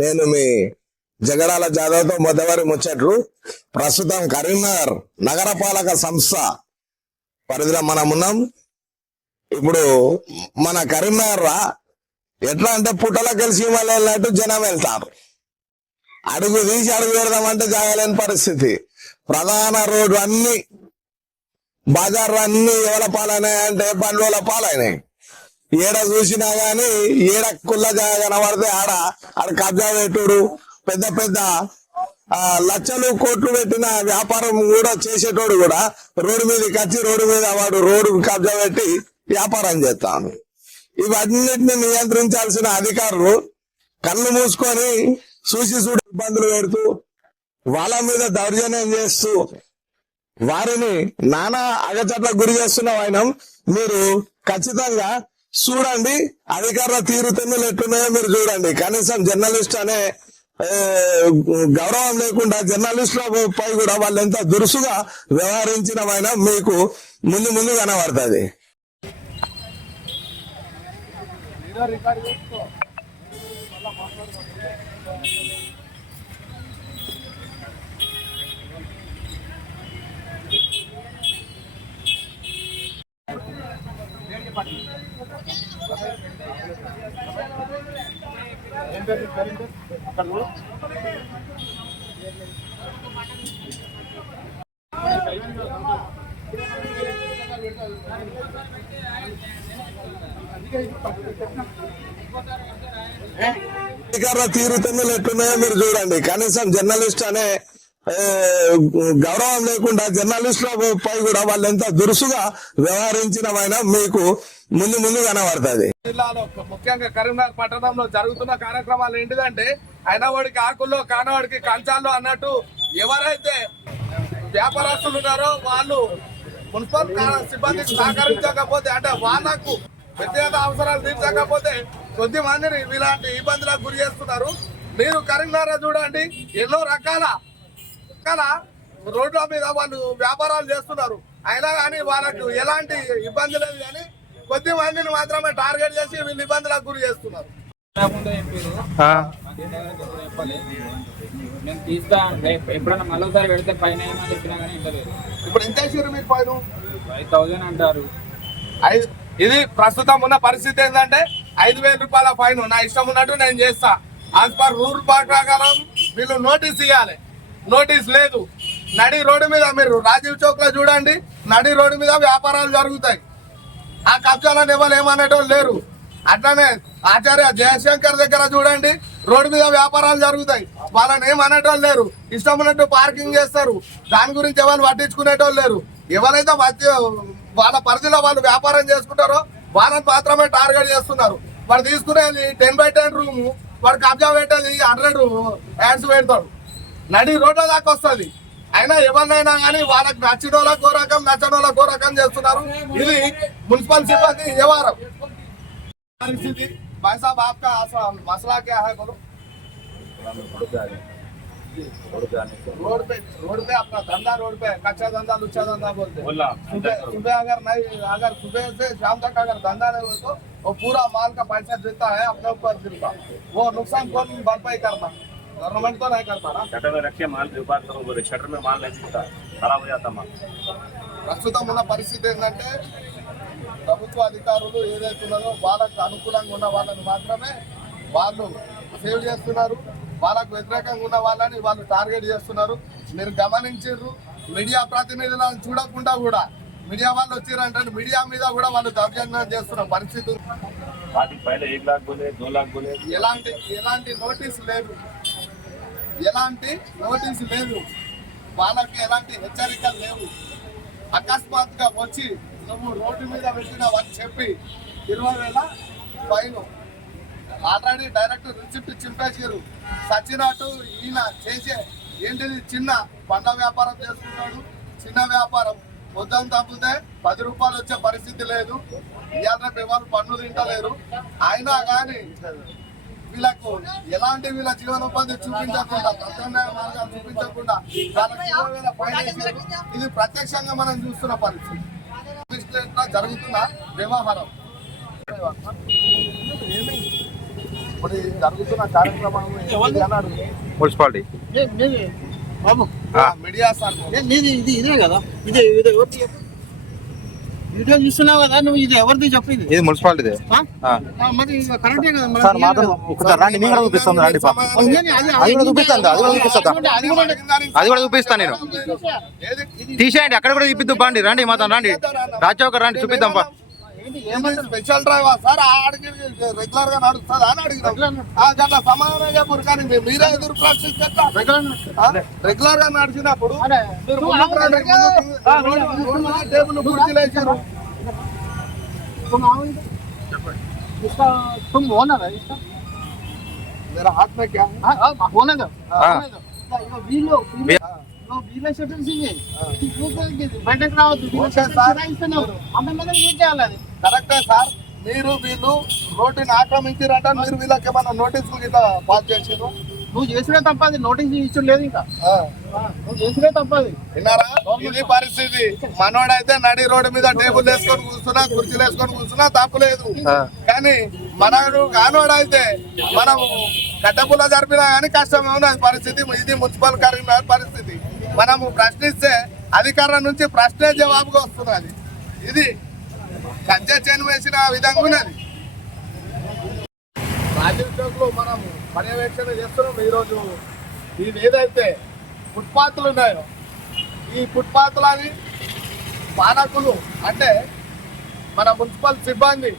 నేను మీ జగడాల జాదవ్తో మొదవరి ముచ్చట్లు. ప్రస్తుతం కరీంనగర్ నగరపాలక సంస్థ పరిధిలో మనం ఉన్నాం. ఇప్పుడు మన కరీంనగర్ ఎట్లా అంటే పుట్టలో కలిసి వెళ్ళినట్టు జనం వెళ్తారు. అడుగు తీసి అడుగు పెడదామంటే జాగలేని పరిస్థితి. ప్రధాన రోడ్డు అన్ని బజార్లు అన్ని ఎవల పాలైనాయి అంటే బండ్ల పాలైనాయి? ఏడ చూసినా గాని ఏడ కుల్ల జాగా కనబడితే ఆడ ఆడ కబ్జా పెట్టుడు. పెద్ద పెద్ద లక్షలు కోట్లు పెట్టిన వ్యాపారం కూడా చేసేటోడు కూడా రోడ్డు మీదకి వచ్చి రోడ్డు మీద వాడు రోడ్డు కబ్జా పెట్టి వ్యాపారం చేస్తాను. ఇవన్నిటిని నియంత్రించాల్సిన అధికారులు కళ్ళు మూసుకొని చూసి చూడు ఇబ్బందులు పెడుతూ వాళ్ళ మీద దౌర్జన్యం చేస్తూ వారిని నానా అగచట్లకు గురి చేస్తున్న ఆయన మీరు ఖచ్చితంగా చూడండి అధికారుల తీరుతెన్నులు ఎట్టున్నాయో మీరు చూడండి. కనీసం జర్నలిస్ట్ అనే గౌరవం లేకుండా జర్నలిస్టుల పై కూడా వాళ్ళు ఎంత దురుసుగా వ్యవహరించిన మీకు ముందు ముందు కనబడుతుంది. అధికారుల తీరుతన్నులు ఎట్టున్నాయో మీరు చూడండి. కనీసం జర్నలిస్ట్ అనే గౌరవం లేకుండా జర్నలిస్టుల పై కూడా వాళ్ళు ఎంత దురుసుగా వ్యవహరించిన మీకు ముందు ముందు కనబడుతుంది. జిల్లాలో ముఖ్యంగా కరీంనగర్ పట్టణంలో జరుగుతున్న కార్యక్రమాలు ఏంటిదంటే అయినవాడికి ఆకుల్లో కానవాడికి కంచాల్లో అన్నట్టు ఎవరైతే వ్యాపారస్తులు ఉన్నారో వాళ్ళు మున్సిపల్ సిబ్బందికి సహకరించకపోతే అంటే వాళ్ళకు వ్యక్తిగత అవసరాలు తీర్చకపోతే కొద్ది మందిని ఇలాంటి ఇబ్బందులకు గురి చేస్తున్నారు. మీరు కరీంనగర్ చూడండి ఎన్నో రకాల రకాల రోడ్ల మీద వాళ్ళు వ్యాపారాలు చేస్తున్నారు. అయినా కానీ వాళ్ళకు ఎలాంటి ఇబ్బంది లేదు కానీ కొద్ది మందిని మాత్రమే టార్గెట్ చేసి వీళ్ళు ఇబ్బందులకు గురి చేస్తున్నారు. పెడితే పైన చెప్పినా కానీ ఇంటలేదు ఇప్పుడు ఎంత వేసారు మీకు పైన ఫైవ్ థౌజండ్ అంటారు. ఐదు ఇది ప్రస్తుతం ఉన్న పరిస్థితి ఏంటంటే ఐదు వేల రూపాయల ఫైన్. నా ఇష్టం ఉన్నట్టు నేను చేస్తా. యాజ్ పర్ రూల్ ప్రకారం వీళ్ళు నోటీస్ ఇవ్వాలి నోటీస్ లేదు. నడి రోడ్డు మీద మీరు రాజీవ్ చౌక్లో చూడండి. నడి రోడ్డు మీద వ్యాపారాలు జరుగుతాయి. ఆ కబ్జాలను ఎవరు ఏమనేటోళ్ళు లేరు. అట్లానే ఆచార్య జయశంకర్ దగ్గర చూడండి. రోడ్డు మీద వ్యాపారాలు జరుగుతాయి. వాళ్ళని ఏమనేటోళ్ళు అనేటోళ్ళు లేరు. ఇష్టం ఉన్నట్టు పార్కింగ్ చేస్తారు. దాని గురించి ఎవరు పట్టించుకునేటోళ్ళు లేరు. ఎవరైతే మధ్య వాళ్ళ పరిధిలో వాళ్ళు వ్యాపారం చేసుకుంటారో వాళ్ళని మాత్రమే టార్గెట్ చేస్తున్నారు. వాడు తీసుకునేది టెన్ బై టెన్ రూమ్ వాడు కబ్జా పెట్టేది హండ్రెడ్ యాడ్స్ పెడతాడు. నడి రోడ్ల దాకా వస్తుంది అయినా ఎవరినైనా కానీ వాళ్ళకి నచ్చిన వాళ్ళకి ఓ రకం నచ్చని వాళ్ళకి ఓ రకం చేస్తున్నారు ఇది మున్సిపల్ సిబ్బంది వ్యవహారం పరిస్థితి भाई साहब आपका आस- मसला क्या है बोलो रोड पे रोड पे अपना धंधा रोड पे कच्चा धंधा लुच्चा धंधा बोलते हैं सुबह सुबह अगर नहीं अगर सुबह से शाम तक अगर धंधा नहीं हो तो वो पूरा माल का पैसा देता है अपने ऊपर गिरता वो नुकसान कौन भरपाई करना गवर्नमेंट तो नहीं करता ना शटर में रख के माल व्यापार करो बोले शटर में माल नहीं बिकता खराब हो जाता माल ప్రస్తుతం ఉన్న పరిస్థితి ఏంటంటే ప్రభుత్వ అధికారులు ఏదైతే ఉన్నారో వాళ్ళకు అనుకూలంగా ఉన్న వాళ్ళని మాత్రమే వాళ్ళు సేవ్ చేస్తున్నారు వాళ్ళకు వ్యతిరేకంగా ఉన్న వాళ్ళని వాళ్ళు టార్గెట్ చేస్తున్నారు మీరు గమనించారు మీడియా ప్రతినిధులను చూడకుండా కూడా మీడియా వాళ్ళు వచ్చిరంటే మీడియా మీద కూడా వాళ్ళు దౌర్జన్యం చేస్తున్న పరిస్థితి ఉంది. बाकी पहले एक लाख बोले दो लाख बोले ఎలాంటి ఎలాంటి నోటీస్ లేదు ఎలాంటి నోటీస్ లేదు. వాళ్ళకి ఎలాంటి హెచ్చరికలు లేవు. అకస్మాత్తుగా వచ్చి నువ్వు రోడ్డు మీద పెట్టినావని చెప్పి ఇరవై వేల ఫైన్. ఆల్రెడీ డైరెక్ట్ రిసిప్ట్ చింపేసారు సచ్చినట్టు ఈయన చేసే ఏంటిది? చిన్న పండ్ల వ్యాపారం చేసుకుంటాడు. చిన్న వ్యాపారం. పొద్దున తప్పితే పది రూపాయలు వచ్చే పరిస్థితి లేదు. ఇవాళ రేపు ఎవరు పన్ను తింటలేరు. అయినా కానీ వీళ్ళకు ఎలాంటి వీళ్ళ జీవనోపాధి చూపించకుండా ప్రత్యామ్నాయ మార్గాలు చూపించకుండా. ఇది ప్రత్యక్షంగా మనం చూస్తున్న పరిస్థితి జరుగుతున్న వ్యవహారం ఇప్పుడు జరుగుతున్న కార్యక్రమం. మున్సిపాలిటీ నే- నేనే. బాబు ఆ. మీడియా సార్ ఇది ఇదే కదా ఇదే ఇది వీడియో చూస్తున్నావు కదా నువ్వు ఇది ఎవరిది చెప్పు ఇది. ఇది మున్సిపాలిటీ ఆ? ఆ, మరి కరెక్టే కదా మరి? సార్ ఇయ్యాలి మాత్రం కదా. ఒకసారి రండి నేను కూడా చూపిస్తాను రండి పా. ఉంది అని అది- కూడా చూపిస్తాను అది కూడా చూపిస్తా అది కూడా- చూపిస్తాను నేను. తీసేయండి అక్కడ కూడా చూపిద్దు బాండి. రండి మాత్రం రండి. రాజచౌక రండి చూపిద్దాం స్పెషల్ డ్రైవర్ సార్ ఆడికి రెగ్యులర్ గా నడుస్తుందా అని అడిగినాం ఆ, గట్ల సమాధానం చెప్పారు కానీ మీ- మీరే ఎదురు ప్రశ్నిస్తే రెగ్యులర్ గా నడిచినప్పుడు అరే, మీరు నువ్వు ముందుకు రండి, అవును, ముందుకు. ఆ, రోడ్డు- రోడ్డు మీద టేబుల్ కుర్చీలు వేసారు तुम आओ इधर इसका तुम ओनर है इसका मेरा हाथ में क्या है हाँ हाँ ओनर है हाँ। ओनर है ఇదిగో వీళ్ళు వీళ్ళు ఇదిగో వీళ్ళ షెటిల్స్ ఇవి బయటకు రావద్దు వీళ్ళ ఓకే షెటిల్స్ సార్. రాయిస్తున్నావు అమ్మాయి మీద ఏం చేయాలి అది కరెక్టే సార్. మీరు వీళ్ళు రోడ్డుని ఆక్రమించారంట మీరు వీళ్ళకి ఏమైనా నోటీసులు గిట్లా పాస్ చేసిండ్రు? నువ్వు చేసినా తప్పది నోటీస్ ఇచ్చుడు లేదు ఇంకా. నువ్వు చేసినా తప్పది విన్నారా? ఇది పరిస్థితి. మనోడైతే నడి రోడ్డు మీద టేబుల్ వేసుకొని కూర్చున్నా కుర్చీలు వేసుకొని కూర్చున్నా తప్పులేదు. కానీ మనడు కానోడైతే మనం కట్టపుల్ల జరిపినా కానీ కష్టమే ఉన్నది పరిస్థితి? ఇది మున్సిపల్ కరీంనగర్ పరిస్థితి. మనము ప్రశ్నిస్తే అధికారుల నుంచి ప్రశ్నే జవాబుగా వస్తున్నది. ఇది విధంగా ఉన్నది. రాజీవ్ మనం పర్యవేక్షణ చేస్తున్నాం ఈరోజు. ఇది ఏదైతే ఫుట్పాత్లు ఉన్నాయో ఈ ఫుట్పాత్లని పాలకులు అంటే మన మున్సిపల్ సిబ్బంది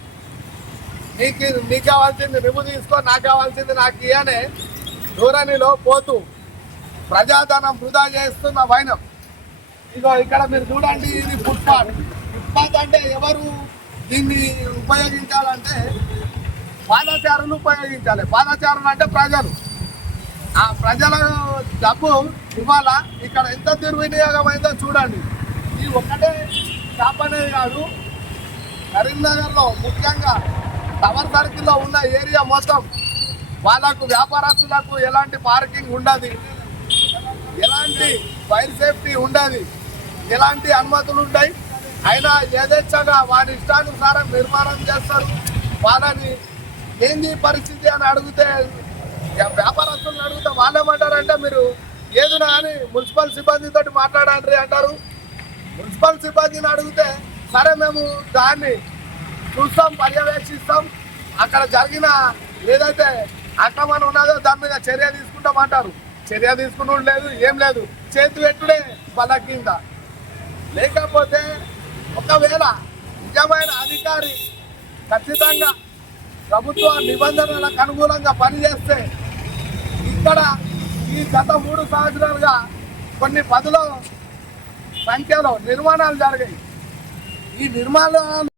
నీకు నీకు కావాల్సింది నువ్వు తీసుకో నాకు కావాల్సింది నాకు ఇయనే ధోరణిలో పోతూ ప్రజాధనం వృధా చేస్తున్న వైనం. ఇగో ఇక్కడ మీరు చూడండి ఇది ఫుట్పాత్. ఫుట్పాత్ అంటే ఎవరు? దీన్ని ఉపయోగించాలంటే పాదచారులు ఉపయోగించాలి. పాదచారులు అంటే ప్రజలు. ఆ ప్రజల డబ్బు ఇవాళ ఇక్కడ ఎంత దుర్వినియోగం అయిందో చూడండి. ఈ ఒక్కటే షాప్ అనేది కాదు కరీంనగర్లో ముఖ్యంగా టవర్ సర్కిల్లో ఉన్న ఏరియా మొత్తం వాళ్ళకు వ్యాపారస్తులకు ఎలాంటి పార్కింగ్ ఉండదు. ఎలాంటి ఫైర్ సేఫ్టీ ఉండదు. ఎలాంటి అనుమతులు ఉంటాయి? అయినా యథేచ్ఛగా వారి ఇష్టానుసారం నిర్మాణం చేస్తారు. వాళ్ళని ఏంది పరిస్థితి అని అడిగితే వ్యాపారస్తులను అడిగితే వాళ్ళేమంటారంటే మీరు ఏదినా అని మున్సిపల్ సిబ్బందితో మాట్లాడండి అంటారు. మున్సిపల్ సిబ్బందిని అడిగితే సరే మేము దాన్ని చూస్తాం పర్యవేక్షిస్తాం. అక్కడ జరిగిన ఏదైతే అక్రమణ ఉన్నదో దాని మీద చర్య తీసుకుంటామంటారు చర్య తీసుకుని లేదు ఏం లేదు. చేతి పెట్టుడే వాళ్ళ కింద. లేకపోతే ఒకవేళ నిజమైన అధికారి ఖచ్చితంగా ప్రభుత్వ నిబంధనలకు అనుగుణంగా పనిచేస్తే ఇక్కడ ఈ గత మూడు సంవత్సరాలుగా కొన్ని పదుల సంఖ్యలో నిర్మాణాలు జరిగాయి. ఈ నిర్మాణాలు